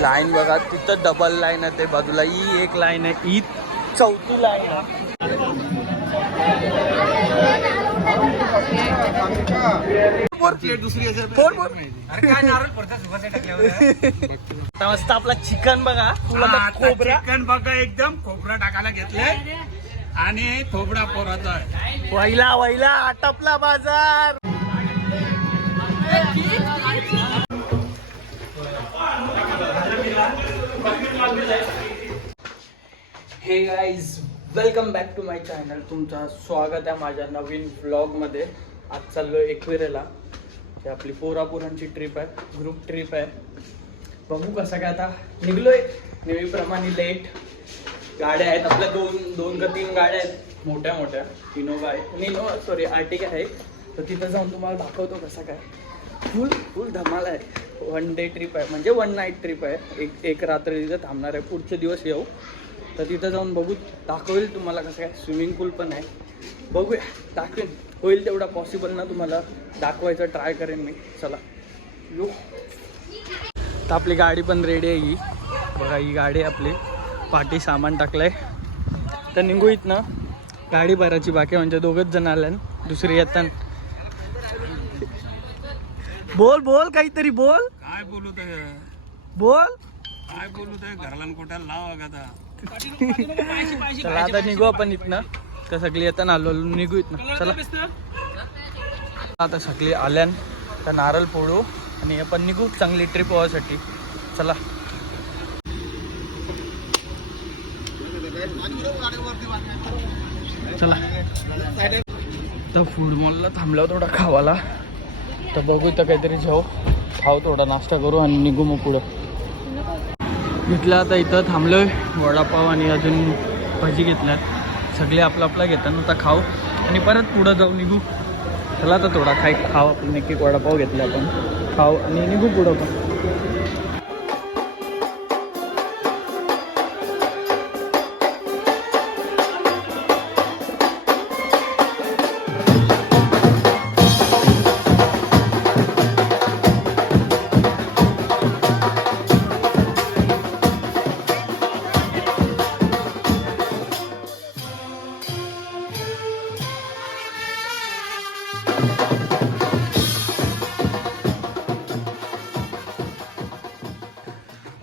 Line बघा, तिथं double line आहे, ते बाजूला ही एक लाईन आहे, ही चौथी लाईन आहे. मस्त आपला चिकन बघा, चिकन बघा, एकदम खोबरा टाकायला घेतलंय आणि थोबडा पोराचा वैला वैला आटपला बाजार. Hey guys, welcome back to my channel. तुमचं स्वागत आहे माझ्या नवीन व्लॉगमध्ये. आज चाललो एकविरेला. ते आपली पोरापोरांची ट्रिप आहे, ग्रुप ट्रिप आहे. बघू कसं काय, आता निघलोय नेहमीप्रमाणे लेट. गाड्या आहेत आपल्या, दोन का तीन गाड्या आहेत मोठ्या मोठ्या. आर्टिका आहे. तर तिथं जाऊन तुम्हाला दाखवतो कसं काय. फुल धमाल आहे. वन डे ट्रिप आहे, म्हणजे वन नाईट ट्रिप आहे. एक रात्र तिथं थांबणार आहे. पुढचे दिवस येऊ तर तिथं जाऊन बघू, दाखवेल तुम्हाला कसं काय. स्विमिंग पूल पण आहे, बघूया, दाखवेन. होईल तेवढा पॉसिबल ना तुम्हाला दाखवायचं ट्राय करेन मी. चला येऊ. तर आपली गाडी पण रेडी आहे. ही बघा, ही गाडी आहे आपली. पाठी सामान टाकलंय. तर निघू इथनं. गाडी भरायची बाकी, म्हणजे दोघंच जण आल्या, दुसरी येतात. बोल काहीतरी बोल. काय बोलू बोल काय बोलू ते घराला कोट्याला लावा आता. चला आता निघू आपण इथनं. तर सगळी येताना आलो निघू इथनं. चला आता सगळी आल्यान तर नारळ फोडू आणि आपण निघू चांगली ट्रिप व्हायसाठी. चला चला. तर फूड मॉलला थांबला थोडा खावाला. तर बघू इथं काहीतरी खाऊ थोडा नाश्ता करू आणि निघू मग पुढं. घेतलं आता इथं थांबलोय. वडापाव आणि अजून भजी घेतल्यात. सगळे आपला घेताना आता खाऊ आणि परत पुढं जाऊ निघू. चला आता थोडा खाऊ. आपण एक वडापाव घेतला, आपण खाऊ आणि निघू पुढं पण.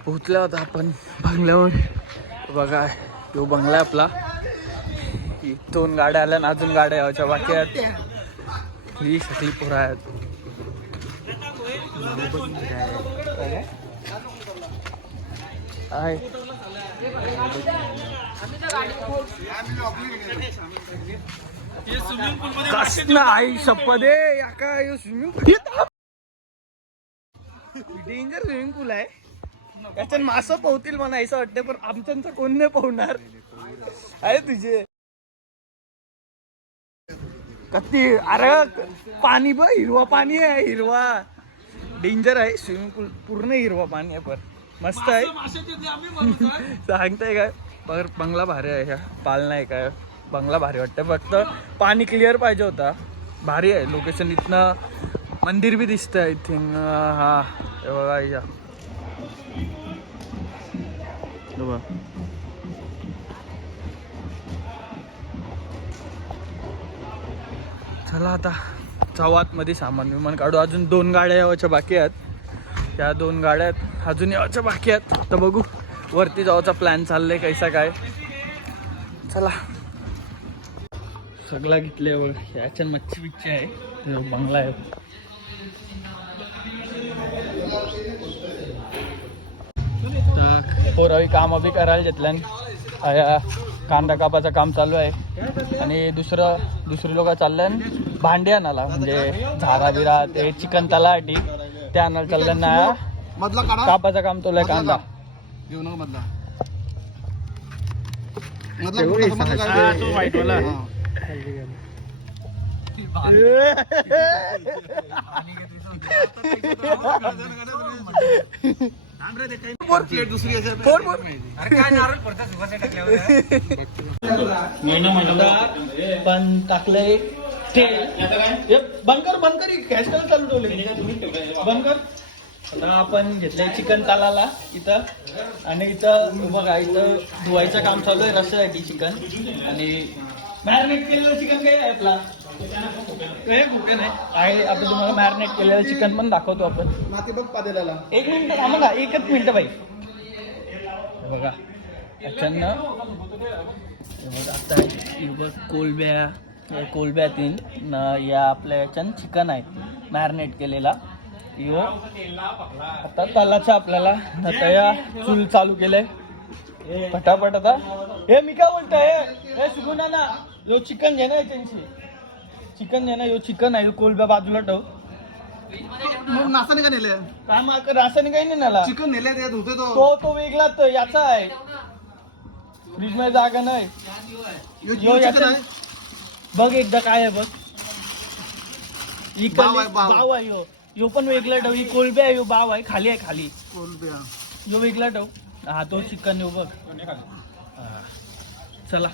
पोहोचलो होता आपण बंगल्यावर. बघा, तो बंगला आहे आपला. दोन गाड्या आल्या, अजून गाड्या यायच्या बाकी आहेत. ही सगळी पोरं आहेत. आई शपथ आहे या काय स्विमिंग पूल. डेंजर स्विमिंग पूल आहे. याच्यात मासं पोहतील म्हणा असं वाटतं, पण आमच्यांचं कोण नाही पोहणार. अरे तुझे कती. अरे पाणी बघ, हिरवा पाणी आहे, हिरवा. डेंजर आहे स्विमिंग पूल, पूर्ण हिरवा पाणी आहे. पण मस्त आहे. सांगताय काय. बंगला भारी आहे. ह्या पाल नाही काय, बंगला भारी वाटतं. फक्त पाणी क्लिअर पाहिजे होता. भारी आहे लोकेशन. इथनं मंदिर बी दिसतं आय थिंक. हा बघा या. चला आता जाऊ आतमध्ये, सामान विमान काढू. अजून दोन गाड्या यावाच्या बाकी आहेत. त्या दोन गाड्या आहेत अजून यावाच्या बाकी आहेत. तर बघू, वरती जावाचा प्लॅन चाललाय कैसा काय. चला सगळा घेतले. याच्या मच्छी बिच्छी आहे. बंगला आहे. तर पोरावी काम बी करायला घेतल्यान. कांदा कापाचं काम चालू आहे. आणि दुसरी लोक चालल्यान भांडे आणायला, म्हणजे झारा बिरा ते चिकन तलाठी ते आणायला चालल्यान ना. कापाचं काम चालू आहे. कांदा पण टाकलंय तेल. बंद कर गॅस चालू ठेवले. बंद कर. आता आपण घेतलंय चिकन तालाला इथं आणि इथं बघा इथं धुवायचं काम चालू आहे रस्त्यासाठी चिकन आणि मॅरिनेट केलेलं चिकन काही आहे आपला काही कुठे नाही आहे आता तुम्हाला मॅरिनेट केलेलं चिकन पण दाखवतो आपण माती बघ पातेल्याला. एक मिनिट थांबा ना एकच मिनिट बाई बघा याच्यानं बघा आता कोलब्यातील या आपल्या याच्यानं चिकन आहे मॅरिनेट केलेला यो आता तलाचा आपल्याला आता या चूल चालू केलंय पटापट आता हे मी काय बोलतोय हे सुगुना ना यो चिकन घे ना त्यांची चिकन घे ना यो चिकन आहे कोलब्या बाजूला ठेव मग नाश्ता का नेले? काय मग रासायनिक काही नाही नाला चिकन नेले ते धुते तो. तो वेगळा तर याचा आहे फ्रीज मध्ये जागा नाही यो यो चिकन याचा आहे. बघ एकदा काय आहे बघ ही बाव आहे, बाव. बाव आहे यो पण वेगळा ठेव ही कोलबी आहे यो बाव आहे खाली आहे खाली कोलंबिया. यो वेगळा ठेव हा तो चिकन येऊ बघ हा. चला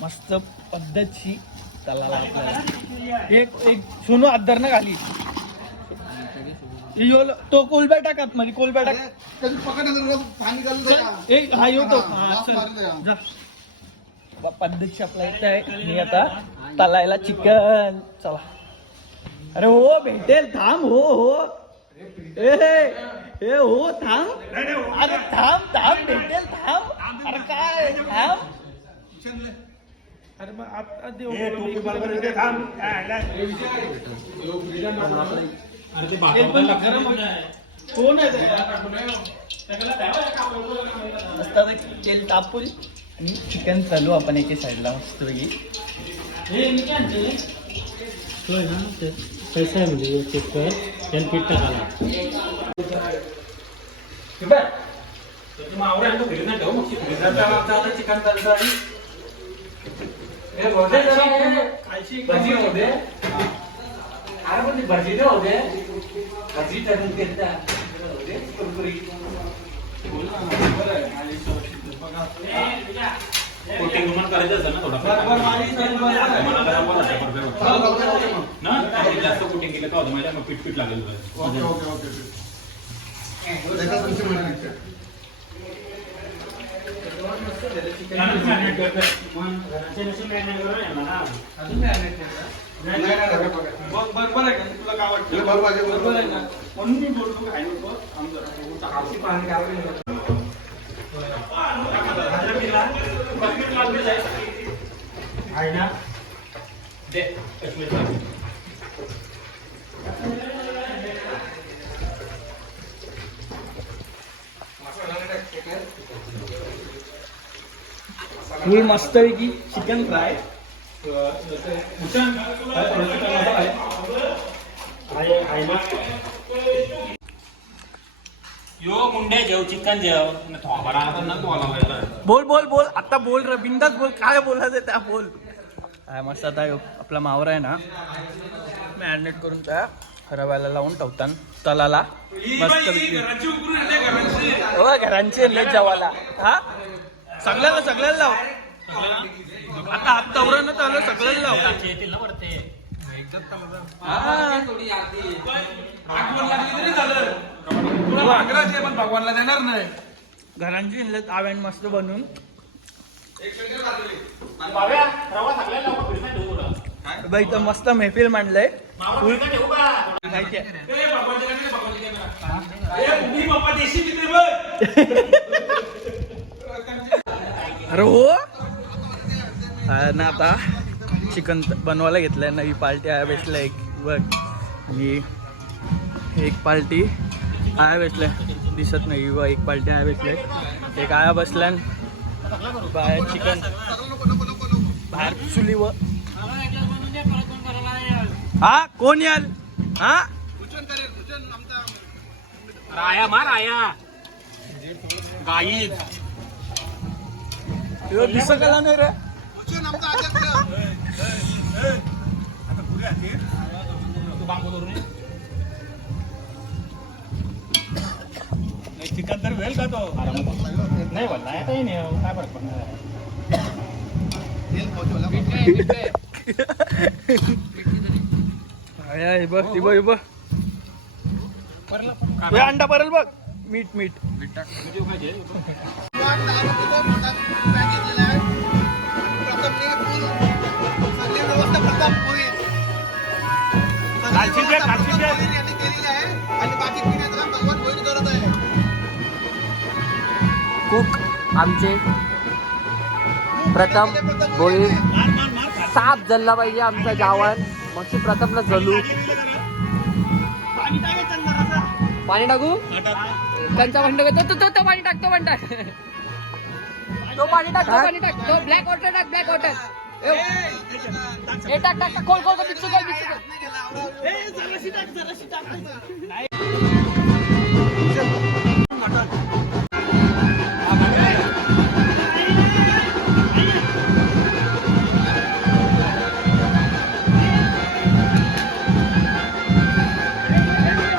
मस्त पद्धतशी चला आपल्याला एक सोनू अद्दर ना खाली यो तो कोलब्या टाकात मध्ये कोलब्या टाक कधी पकडलं तर पाणी घालून दे का? एक हा यो तो हा माफ चल मारून द्या. जा पद्धतशी आपला इथं आहे मी आता तलायला चिकन चला अरे हो भेटेल थांब हो ए हो थांब अरे थांब भेटेल थांब अरे काय थांब अरे मग आता देऊ कोण आहे तेल तापून आणि चिकन चालू आपण एके साईडला मस्त पैसा आहे म्हणजे चेक कर त्याला पीठ टाकायला चिकन चालू भजी होते अरे पण भजी दे होते भजी टर्न केलता कोटिंग करायचं असेल ना थोडा जास्त कोटिंग केलं का होतं माहिती मग पीठ पीठ लागेल ओके ओके ओके. एका तुमची म्हणा. बरोबर आहे का तुला काय वाटतं बरोबर आहे, बरोबर आहे. म्हणून मी बोलतो खायला नको आहे ना दे कश्मीर फुल मस्त पैकी चिकन फ्राय यो मुंडे जेव चिकन जेव थोबाडा आता न बोलायला बोल आता बोल रे बिंदास बोल काय बोलायचं त्या बोल काय मस्त आता आपला मावरा आहे ना मॅरिनेट करून त्या खराबायला लावून ठेवतात तलाला मस्त घरांची आणले जेवायला हा सगळ्याला लाव आता हात तवरानं चालू सगळ्याला लाव येतील ना वरते भगवानला देणार नाही. घरांची आणले ताव्यान मस्त बनवून बाई तर मस्त मेहफिल मांडलंय अरे हो ना आता चिकन बनवायला घेतलंय नवी पार्टी आया भेटलं एक बघ आणि एक पार्टी आया भेटलंय दिसत नाही व एक पार्टी आया भेटलंय एक आया बसल्या बाहेर चिकन बाहेर चुली व हा कोण याल हा राया मार आया गाई दिसत का नाही रे चिकन तर वेल का तो नाही बोलला काही नाही काय फरक पडणार बघ ती बघ हे अंडा भरेल बघ. मीठ मीठ कुक आमचे प्रथम भोईर साप जल्ला पाहिजे आमचा जावण. मग प्रथमला जलू पाणी टाकू कंचा भांड तो पाणी टाक तो पाणी टाक तो पाणी टाक तो पाणी टाक तो ब्लॅक वॉटर टाक ब्लॅक वॉटर हे टाक टाक खोल खोल मिक्स कर मिक्स कर.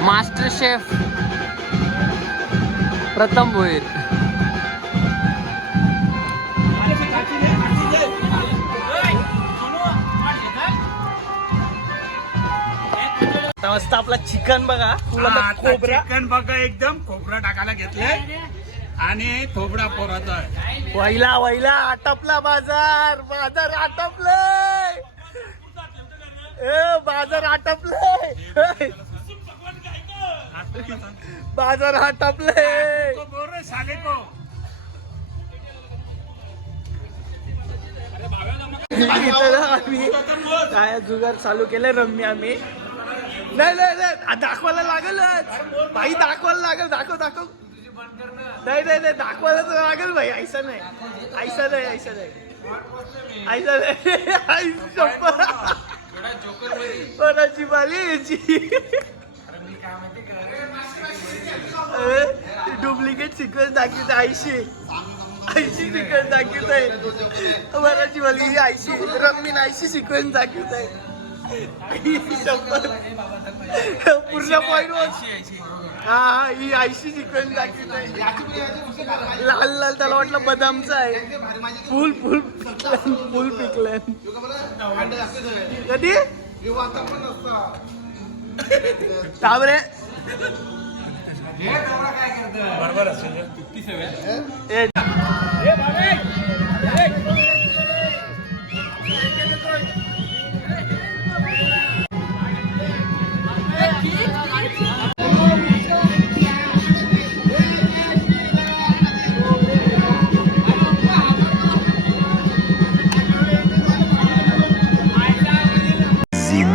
मास्टर शेफ प्रथम भोईर. आता मस्त आपला चिकन बघा. तुला हा, तर खोबरा चिकन बघा एकदम खोबरं टाकायला घेतलंय आणि थोबडा पोराचा आहे. वैला वैला आटपला बाजार. बाजार आटपले. बाजार आटपले. बाजार आटपले. तो बोल रे साले को. इथं ना आम्ही काय जुगार चालू केले रम्मी आम्ही. नाही नाही नाही दाखवायला लागेलच भाई. दाखवायला लागेल. दाखव दाखव. नाही नाही नाही दाखवायला तर लागेल भाई. ऐसा नाही ऐसा नाही ऐसा नाही ऐसा नाही. आई शप्पथ. कोणाची बाली याची. डुप्लिकेट सिक्वेन्स दाखवते. 80 सिक्वेन्स दाखवत आहे. कोणाची बाली 80 रम्मीन 80 सिक्वेन्स दाखवत आहे. पूर्ण पॉईंट हा हा ही 80 सिक्वेन्स दाखवत आहे. लाल लाल त्याला वाटलं बदामचा आहे. फुल फुल फुल पिकलंय. कधी ताबरे बरोबर असेल.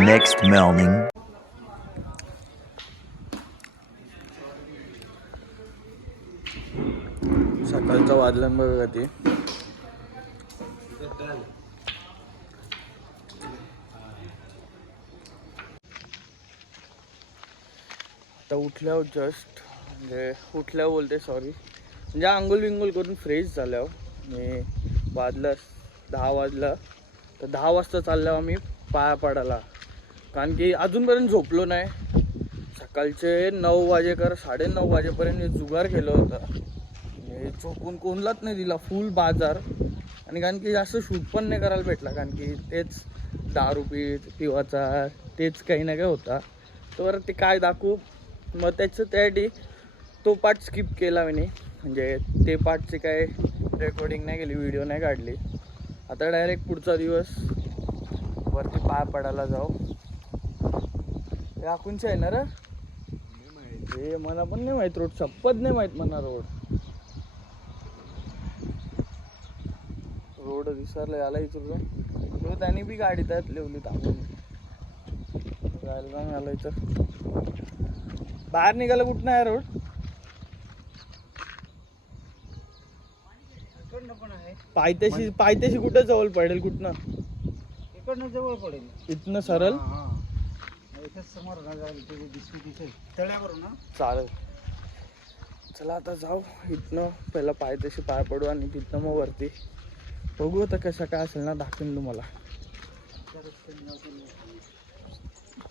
Next morning. सकाळचं वादलन बघा ते. आता उठल्यावर जस्ट म्हणजे उठल्यावर बोलते सॉरी म्हणजे आंघोळ विंघोळ करून फ्रेश झाल्यावर मी वाजलं 10 वाजलं तर 10 वाजता चालल्यावर आम्ही पाया पडायला. कारण की अजूनपर्यंत झोपलो नाही. सकाळचे 9 वाजेकर 9:30 वाजेपर्यंत जुगार केलं होतं. झोपून कोणलाच नाही दिला. फुल बाजार. आणि कारण की जास्त शूट पण नाही करायला भेटला. कारण की तेच दारू पिवाचा तेच काही ना काही होता. तर ते काय दाखवू. मग त्यासाठी तो पार्ट स्किप केला मी. म्हणजे ते पार्टची काय रेकॉर्डिंग नाही केली. व्हिडिओ नाही काढली. आता डायरेक्ट पुढचा दिवस वरती पाय पडायला जाऊ. हे आकुंची आहे ना रे. हे मला पण नाही माहीत रोड. शपथ नाही माहीत म्हणा रोड. रोड विसरलं याला इथं. त्यांनी बी गाडी त्यात लिवली थांबून जायला आला. इथं बाहेर निघाला कुठं आहे रोड. पायथ्याशी पायथ्याशी कुठं जवळ पडेल. कुठनं इकडनं जवळ पडेल. इथनं सरळ समोर तळ्यावरून चालेल. चला आता जाऊ. इथनं पहिला पायथ्याशी पाय पडू आणि तिथनं मग वरती बघू. आता कसं काय असेल ना दाखवेन तुम्हाला.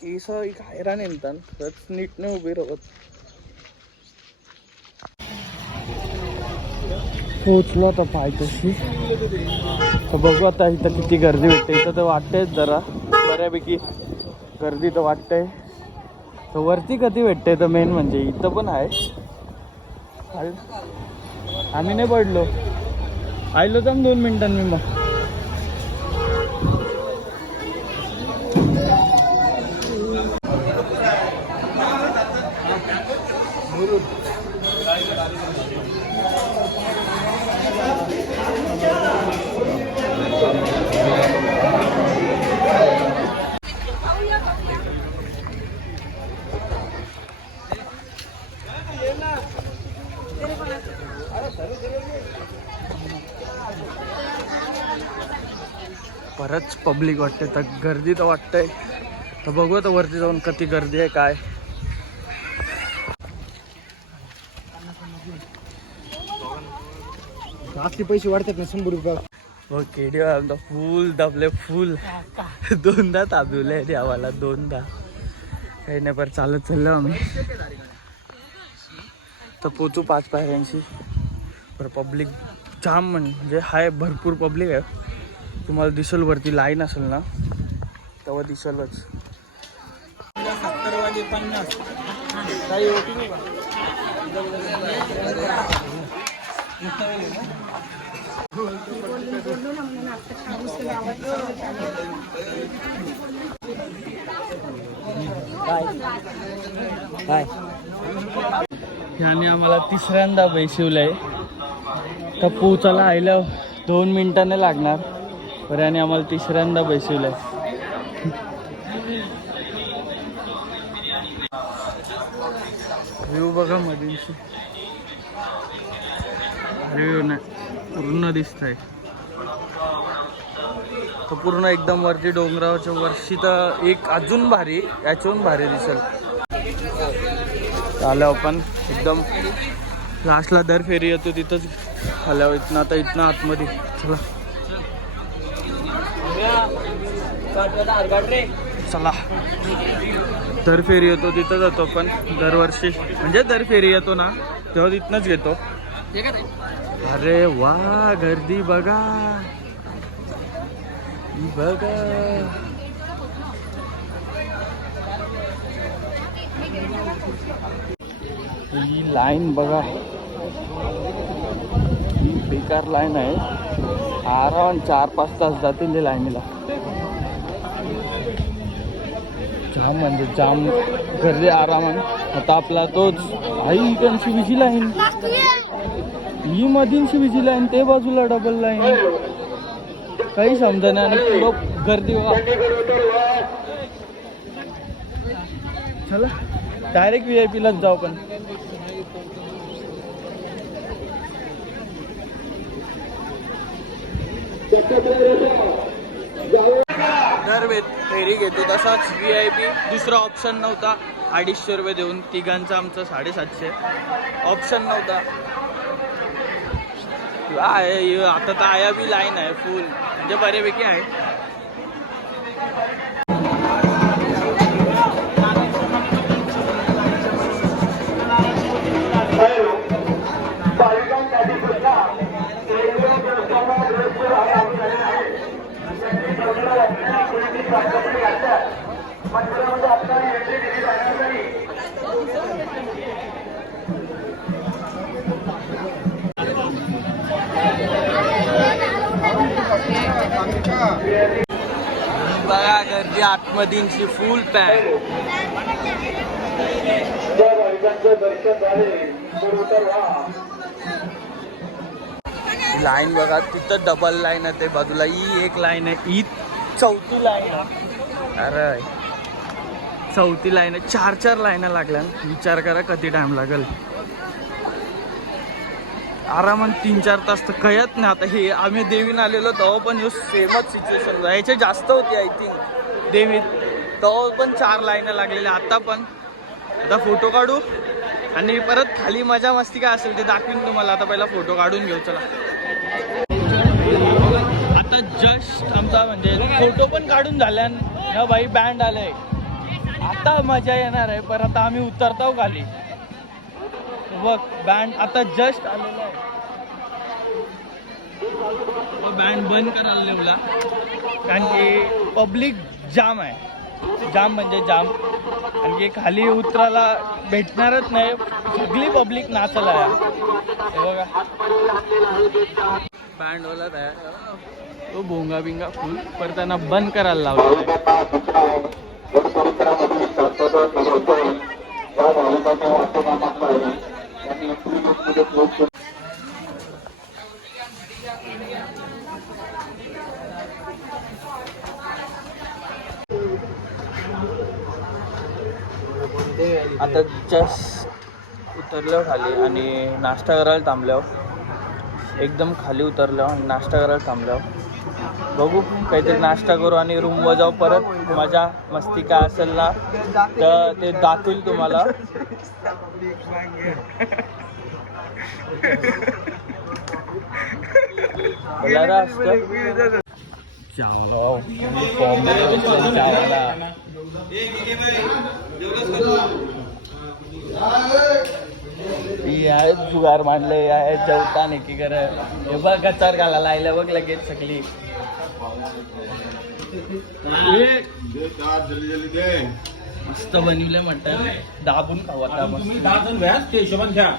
केस हैराण येतात खरंच नीट नाही उभी राहत. पोचलो आता पायथ्याशी. तर बघू आता इथं किती गर्दी भेटते. इथं तर वाटतंय जरा बऱ्यापैकी गर्दी तर वाटतंय. तर वरती कधी भेटते तर मेन म्हणजे इथं पण आहे. आम्ही नाही पडलो, आयलो तर 2 मिनिटांनी मग. बरंच पब्लिक वाटते, तर गर्दी तर वाटतंय. तर बघू आता वरती जाऊन किती गर्दी आहे काय. आपले पैसे वाढतात ना 100 रुपये. हो केडी आमचा फुल दाबले फुल. 2दा ताबवले आम्हाला 2दा. काही नाही पर चालत चाललो आम्ही. तर पोचू 5 पायऱ्यांशी. पर पब्लिक जाम म्हणजे हाय, भरपूर पब्लिक आहे. तुम्हाला दिसेल वरती लाईन असेल ना तेव्हा दिसेलच. 70 वाली 50 काही होती नाही का? काय याने आम्हाला 3ऱ्यांदा बैसवलंय. तर पोचायला आयला 2 मिनिटांनी लागणार, पर याने आम्हाला 3ऱ्यांदा बैसवलंय. व्ह्यू बघा मधींची, व्ह्यू नाही पूर्ण दिसतंय. तर पूर्ण एकदम वरती डोंगरावरच्या वर्षी तर एक अजून भारी, याच्याहून भारी दिसेल. आलो आपण एकदम लास्टला दर फेरी येतो तिथंच आल्यावर. इथनं आता इथनं आतमध्ये चला चला. दर फेरी येतो तिथं जातो पण दरवर्षी, म्हणजे दर फेरी येतो ना तेव्हा तिथनंच घेतो. अरे वा गर्दी बघा बघा. ही लाईन बघा, ही बेकार लाईन आहे. आराम 4-5 तास जातील लाईनीला. जाम म्हणजे जाम गर्दी आरामान. आता आपला तोच आई इकडची बिजी लाईन, ही मधींची बिजी लाईन, ते बाजूला डबल लाईन, काही समजा नाही. आणि पुढं गर्दी बघा. चला डायरेक्ट VIP लाच जाऊ पण. दर फेरी घेतो तसाच VIP. दुसरा ऑप्शन नव्हता. 250 रुपये देऊन तिघांचा आमचं 750 ऑप्शन नव्हता. आता तर आया बी लाईन आहे फुल, म्हणजे बऱ्यापैकी आहे. बघा गर्दी आतमधींची फुल पॅक. लाईन बघा तिथं डबल लाईन आहे, ते बाजूला ही एक लाईन आहे, ही 4थी लाईन आहे. अरे 4थी लाईन आहे. 4 लाईन लागल्या. विचार करा किती टाइम लागेल. आरामात 3-4 तास तर कळत नाही. आता हे आम्ही देवीन आलेलो तेव्हा पण हे सेमच सिच्युएशन, याच्या जास्त होती आय थिंक देवीत. तेव्हा पण 4 लाईन लागलेल्या. आता पण आता फोटो काढू आणि परत खाली मजा मस्ती काय असेल ते दाखवीन तुम्हाला. आता पहिला फोटो काढून घेऊ चला. आता जस्ट आमचा म्हणजे फोटो पण काढून झाल्या ना बाई. बँड आलंय, आता मजा येणार आहे. पर आता आम्ही उतरतो खाली. बघ बँड आता जस्ट आलेला आहे. बँड बंद करायला लावला कारण की पब्लिक जाम आहे. जाम म्हणजे जाम. आणखी खाली उतरायला भेटणारच नाही, सगळी पब्लिक नाचला आहे. हे बघा बँडवाला तयार, तो भोंगा बिंगा फुल पर त्यांना बंद करायला लावला. आता जस्ट उतरलो खाली आणि नाश्ता करायला थांबलो. एकदम खाली उतरलो आणि नाश्ता करायला थांबलो. बघू काहीतरी नाश्ता करू आणि रूमवर जाऊ. परत मजा मस्ती काय असेल ना तर ते दाखवेल तुम्हाला. जरा असतं जुगार मांडले जेवता नाही की कर. हे बघ गचार घाला लायला बघ लगेच सगळी. मस्त बनवले म्हणतात, दाबून खावा. तुम्ही 10 जण व्याज ते हिशोबाने घ्या.